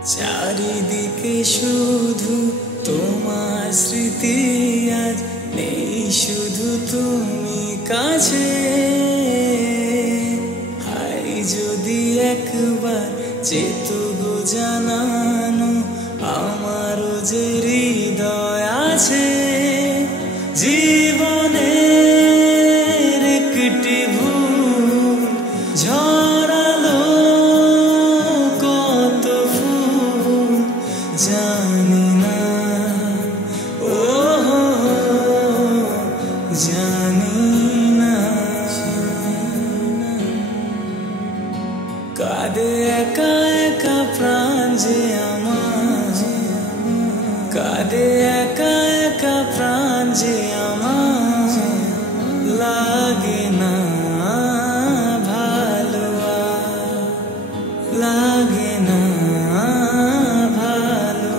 চারিদিকে শুধু তোমার স্মৃতি, আজ নেই শুধু তুমি কাছে। হাই যদি একবার চেত গো জানানো, আমারও যে হৃদয় আছে। জীবনের একটি ভুল ঝরালো কত ফুল, জানি না ও জানি না। কাঁদে একা একা প্রাণ যে আমার, কাঁদে একা একা প্রাণ যে আমার, লাগে না ভালো, লাগে না ভালো।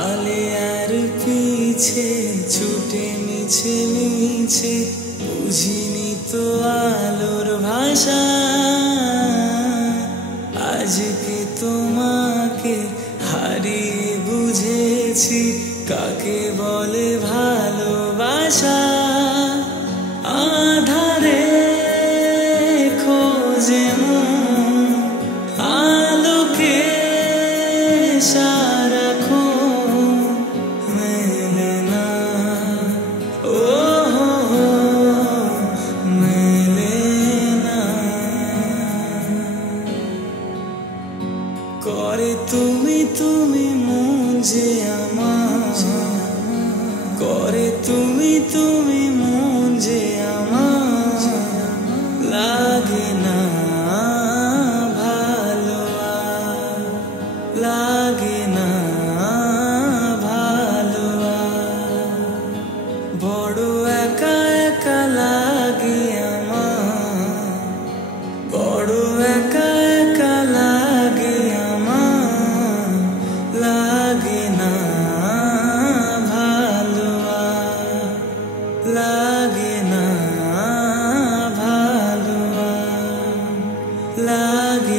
আলে আর পিছে ছুটে মিছে মিছে, বুঝিনি তো আলোর ভাষা। আজকে তোমাকে হারিয়ে বুঝেছি কাকে বলে ভালোবাসা। আধারে খোঁজে মন আলোকে সারাক্ষণ, মেলে না ও মেলে না। করে তুমি তুমি মন যে আমার, করে তুমি তুমি মন যে আমার, লাগে না ভালো, লাগে না ভালো। বড় একা একা লাগে আমার, বড় একা একা লাগে আমার, লাগে না ভালো, লাগে না ভালো, লাগে